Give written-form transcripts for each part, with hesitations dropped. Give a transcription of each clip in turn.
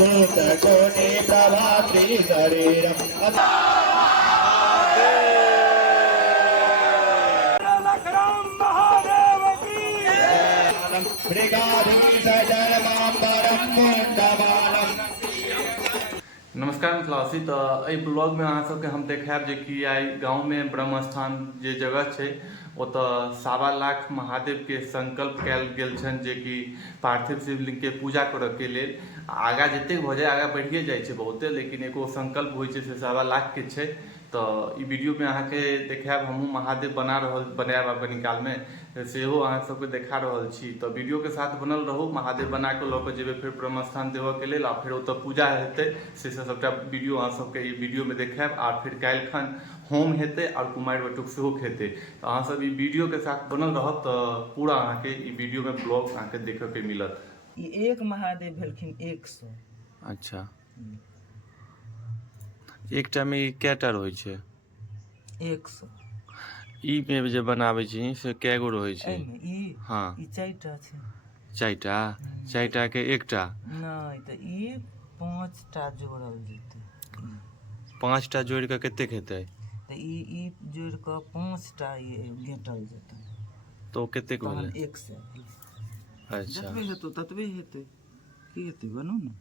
भूतकोटि प्रभाति शरीरम् नमस्कार मिथिलावासी। तो एहि ब्लॉग में अहाँ सबके हम देखाब जे कि आई गाँव में ब्रह्म स्थान जे जगह है ओतऽ 1.25 लाख महादेव के संकल्प कयल गेल छनि जे कि पार्थिव शिवलिंग के पूजा करऽ के लेल। आगा जतेक भऽ जाए आगा बढ़िए जाइ छै बहुते, लेकिन एगो संकल्प होइ छै से 1.25 लाख के छै। तो ई वीडियो में अहाँ के देखाब हमहूँ महादेव बनायब कनि काल में सेहो अहाँ सबके देखा रहल छी। तो वीडियो के साथ बनल रहू। महादेव बना के लऽ के जेबै फिर ब्रह्म स्थान देवऽ के लेल, आ फिर ओतऽ पूजा हेतै से सबटा वीडियो अहाँ सबके ई वीडियो में देखाब। आ फिर काल्हिखन होम हेतै और कुमारि बटुक सेहो खेतै। तो अहाँ सब ई वीडियो के साथ बनल रहब तो पूरा अहाँ के ई वीडियो में ब्लॉग अहाँ के देखऽ के मिलत। एक महादेव भेलखिन 100। अच्छा, एकटा में कैटा रहै छै? 100। ई में जे बनाबै छी से कै गो रहै छै? हाँ, ई 4टा छै। 4टा? 4टा के एकटा? नहीं तो ई 5टा जोड़ल जेतै। 5टा जोड़ के कतेक हेतै? तो ई जोड़ के 5टा गेटल जेतै। तो कतेक भेलै? 100। अच्छा, जतबे हेतौ ततबे हेतै। की हेतै बनू ने।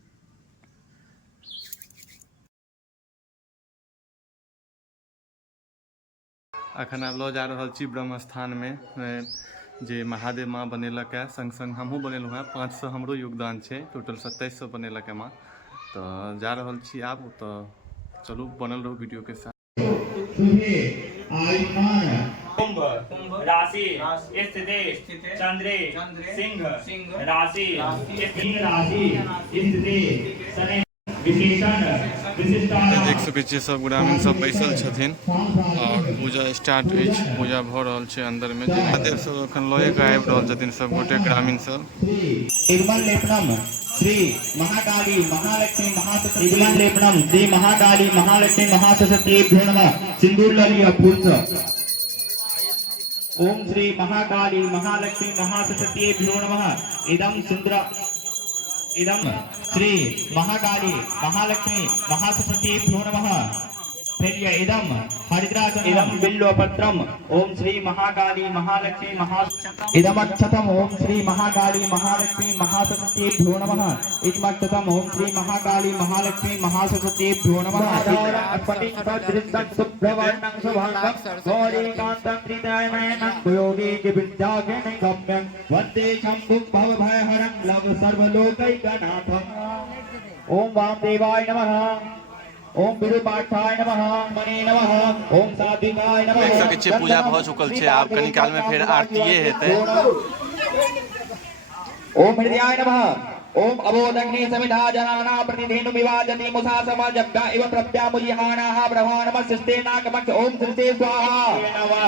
अखन आब लऽ जा रहल छी ब्रह्म स्थान में जे महादेव माँ बनेलक है। संग संग हमहूँ बनेलहुँ हैं। 500 हमरो योगदान छै। टोटल 2700 बनेलक है माँ। तो जा रहल छी आब। तो चलू बनल रहू वीडियो के साथ। कुंभ राशि स्थिति चंद्रे सिंह राशि स्थिति शनि विशेषण देख सकै छियै सब ग्रामीण सब बैसल छथिन और पूजा स्टार्ट अछि। पूजा भऽ रहल छै अंदर में। महादेव सब अखन लए के आबि रहल छथिन सब गोटे ग्रामीण सब। निर्मल लेपनम श्री महाकाली महालक्ष्मी महासरस्वती निर्मल लेपनम श्री महाकाली महालक्ष्मी महासरस्वती नमः सिंदूर ललिया फूल से। ओम श्री महाकाली महालक्ष्मी महासरस्वती नमः इदम सुंदर इदम श्री महाकाली महालक्ष्मी महासरस्वती नमः फिर इदम हरिद्रासनम इदम बिल्वपत्रम ओम श्री महाकाली महालक्ष्मी इदमक्षतम ओम श्री महाकाली महालक्ष्मी महासरस्वती नमः इदमक्षतम ओम श्री महाकाली महालक्ष्मी महासरस्वती नमः स्फटिकसदृशं शुभ्रवर्णं शुभांगं गौरीकान्तं त्रिनयनं योगी विद्याघ्नं गम्यं वन्दे शम्भुं भवभयहरं लव सर्वलोकैकनाथम्। ओम वामदेवाय नमः। ओम विरूपाक्षाय नमः मणि नमः। ओम सात्विकाय नमः। देख सकै छियै पूजा भऽ चुकल छै। आब कनि काल में फेर आरतीये हेतै। ओम हृदयाय नमः। ओम अबोधग्नि समिधा जनाना प्रतिधेनु विवाजति मुसा समजब्दा इव प्रत्यामुजिहानाः ब्रह्माणम सृष्टेनाकमक्ष ओम सृष्टे स्वाहा नमः।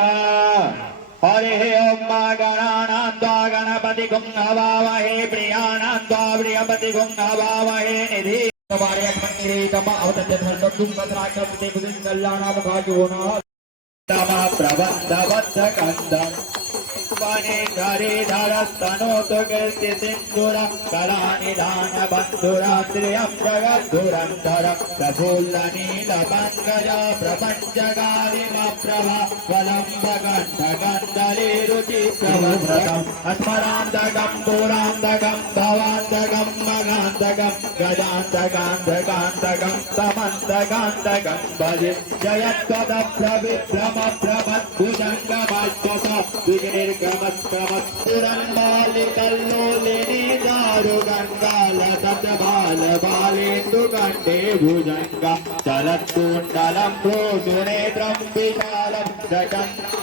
हरे ओम गणानां त्वा गणपतिगुं हवामहे प्रियाणां त्वा प्रियपतिगुं हवामहे निधि हमारे मंदिरे तमा अवतजन हरदुम बद्राक्षम ते गुदिन कल्याणम गाजोना तमा प्रबंधवत्त कंदम पाने धरे धरस्तनो तो गैसे सिंदूरा कलानि दान बंधुरा त्रियम जगद्धुरंधर प्रफुल्ल नीलबंधजा प्रपंचगारि मप्रभा वलंब गंध गंधले रुचि प्रवृतम अस्मरांधगम पुरांधगम भवांधगम मगांधगम गजांधगांधगांधगम समंधगांधगम भजे जयत्वद प्रविक्रम प्रमद भुजंगमस्तस विघ्निर् कल्लोलिनी दारु गंगाल सतबाल बालेन्दु कंठे भुजंगा चलत्कुंडलम भ्रूसुनेत्रम विशालम जगन्नाथम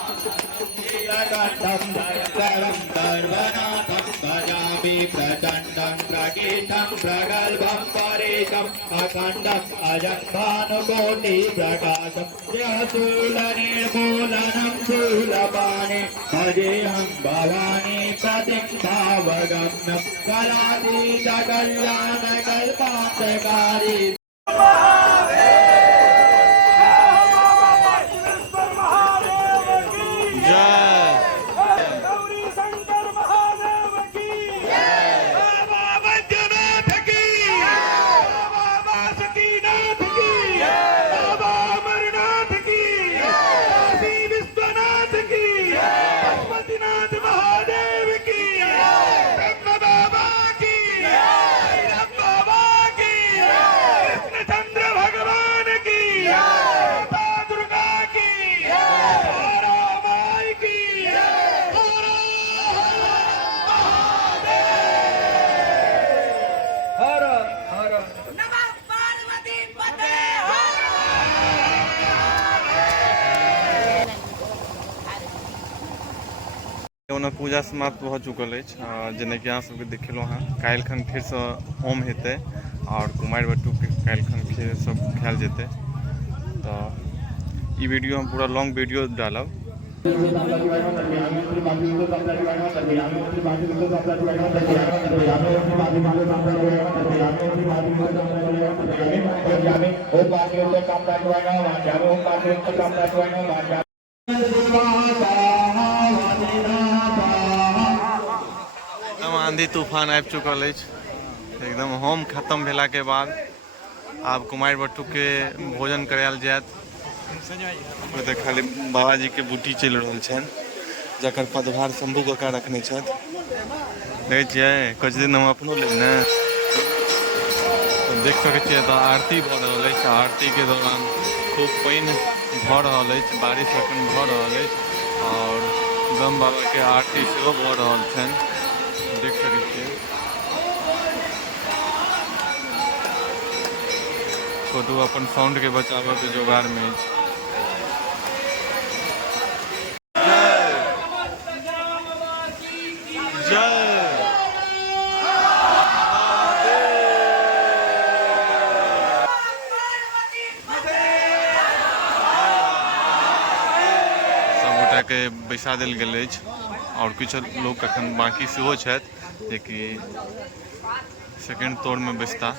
जयकरम सर्वनाथम भजामि प्रचंडं प्रकीर्तं प्रगल्भं परेशं अखंडं अजं भानुकोटि प्रकाशं जयशूलनिर्मूलनं शूलपाणि भजेऽहं भवानी प्रतिभावगम्यं कलातीत कल्याणकल्पान्तकारी। दिनक पूजा समाप्त भऽ चुकल अछि, जेना कि अहाँ सबके देखेलहुँ हँ। काल्हि खन फेरसँ होम हेतै और कुमारि बटुक काल्हि खन फेर सब खायल जेतै। तऽ ई वीडियो हम पूरा लॉन्ग वीडियो डालब। एकदम आंधी तूफान आबि चुकल अछि। एकदम होम खत्म भेला के बाद आब कुमारि बटुक के भोजन करायल जायत। ओतऽ खाली बाबाजी के बूटी चलि रहल छनि, जकर पदभार शंभू कक्का रखने छथि। देखै छियै कुछ दिन हम अपनो लेब ने, देख सकै छियै तऽ आरती भऽ रहल अछि। आरती के दौरान खूब पानि भऽ रहल अछि, बारिश एखन भऽ रहल अछि और ब्रह्म बाबा के आरती सेहो भऽ रहल छनि, देख सकै छियै। छोटू अपन साउंड के बचाबऽ के जोगाड़ में अछि। के बैसा देल गेल अछि और किछु लोग एखन बाकी सेहो छथि जेकि सेकेंड तौर में बैसता।